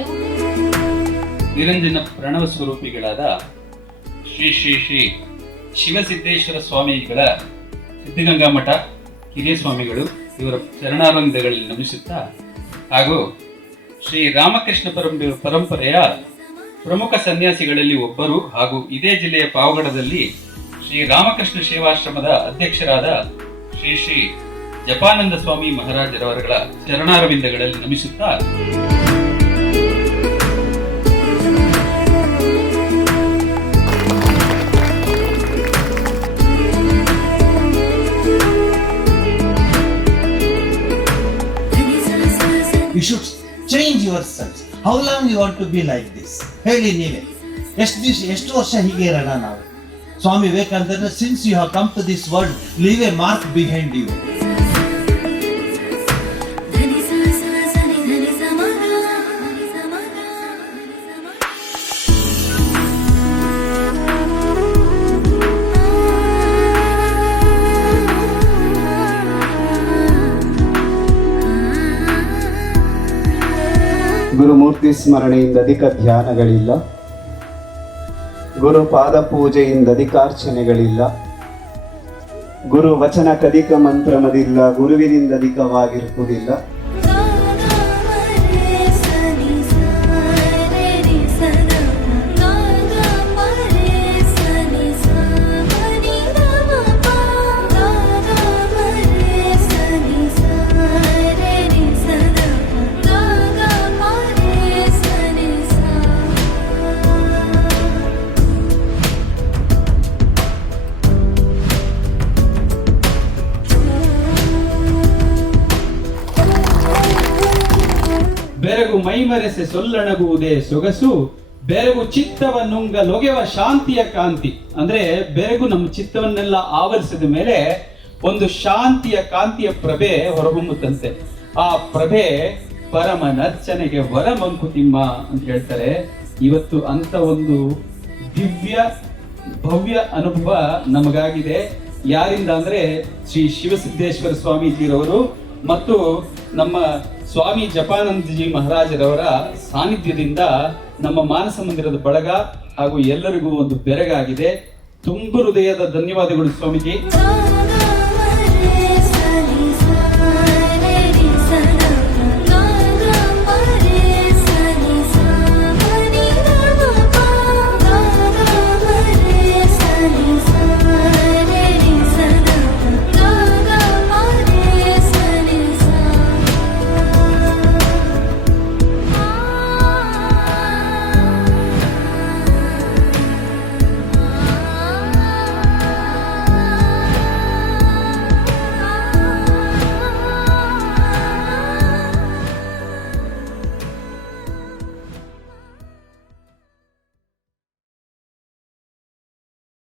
ವಂದನೆಗಳು. ನಿರಂಜನ ಪ್ರಣವ ಸ್ವರೂಪಿಗಳಾದ ಶ್ರೀ ಶ್ರೀ ಶ್ರೀ ಶಿವಸಿದ್ದೇಶ್ವರ ಸ್ವಾಮಿಗಳ ಸಿದ್ಧಗಂಗಾ ಮಠ ಹಿರಿಯ ಸ್ವಾಮಿಗಳು ಇವರ ಚರಣಾರವಿಂದಗಳಲ್ಲಿ ನಮಿಸುತ್ತಾ, ಹಾಗೂ ಶ್ರೀ ರಾಮಕೃಷ್ಣ ಪರಂಪರೆಯ ಪ್ರಮುಖ ಸನ್ಯಾಸಿಗಳಲ್ಲಿ ಒಬ್ಬರು ಹಾಗೂ ಇದೇ ಜಿಲ್ಲೆಯ ಪಾವಗಡದಲ್ಲಿ ಶ್ರೀ ರಾಮಕೃಷ್ಣ ಸೇವಾಶ್ರಮದ ಅಧ್ಯಕ್ಷರಾದ ಶ್ರೀ ಶ್ರೀ ಜಪಾನಂದ ಸ್ವಾಮಿ ಮಹಾರಾಜರವರ ಚರಣಾರವಿಂದಗಳಲ್ಲಿ ನಮಿಸುತ್ತಾ, You should change yourselves. How long you want to be like this? ಹೇಳಿ ನೀವೇ. ಎಷ್ಟು ವರ್ಷ ಹೀಗೆ ಇರೋಣ ನಾವು? Swami Vivekananda, since you have come to this world, leave a mark behind you. Gurumurthy ಸ್ಮರಣೆಯಿಂದ ಅಧಿಕ ಧ್ಯಾನಗಳಿಲ್ಲ, ಗುರು ಪಾದ ಪೂಜೆಯಿಂದ ಅಧಿಕಾರ್ಚನೆಗಳಿಲ್ಲ, ಗುರು ವಚನ ಕಧಿಕ ಮಂತ್ರಮದಿಲ್ಲ, ಗುರುವಿನಿಂದ ಅಧಿಕವಾಗಿರುವುದಿಲ್ಲ. ಬೆರಗು ಮೈಮರೆಸೆ ಸೊಲ್ಲಣಗುವುದೇ ಸೊಗಸು, ಬೆರಗು ಚಿತ್ತವನ್ನುಂಗ ಲೊಗೆವ ಶಾಂತಿಯ ಕಾಂತಿ. ಅಂದ್ರೆ ಬೆರಗು ನಮ್ಮ ಚಿತ್ತವನ್ನೆಲ್ಲ ಆವರಿಸಿದ ಮೇಲೆ ಒಂದು ಶಾಂತಿಯ ಕಾಂತಿಯ ಪ್ರಭೆ ಹೊರಹೊಮ್ಮುತ್ತಂತೆ. ಆ ಪ್ರಭೆ ಪರಮ ನರ್ಚನೆಗೆ ವರ ಮಂಕುತಿಮ್ಮ ಅಂತ ಹೇಳ್ತಾರೆ. ಇವತ್ತು ಅಂತ ಒಂದು ದಿವ್ಯ ಭವ್ಯ ಅನುಭವ ನಮಗಾಗಿದೆ. ಯಾರಿಂದ ಅಂದ್ರೆ ಶ್ರೀ ಶಿವಸಿದ್ದೇಶ್ವರ ಸ್ವಾಮೀಜಿರವರು ಮತ್ತು ನಮ್ಮ ಸ್ವಾಮಿ ಜಪಾನಂದಜಿ ಮಹಾರಾಜರವರ ಸಾನ್ನಿಧ್ಯದಿಂದ ನಮ್ಮ ಮಾನಸ ಮಂದಿರದ ಬಳಗ ಹಾಗೂ ಎಲ್ಲರಿಗೂ ಒಂದು ಬೆರಗಾಗಿದೆ. ತುಂಬು ಹೃದಯದ ಧನ್ಯವಾದಗಳು ಸ್ವಾಮೀಜಿ.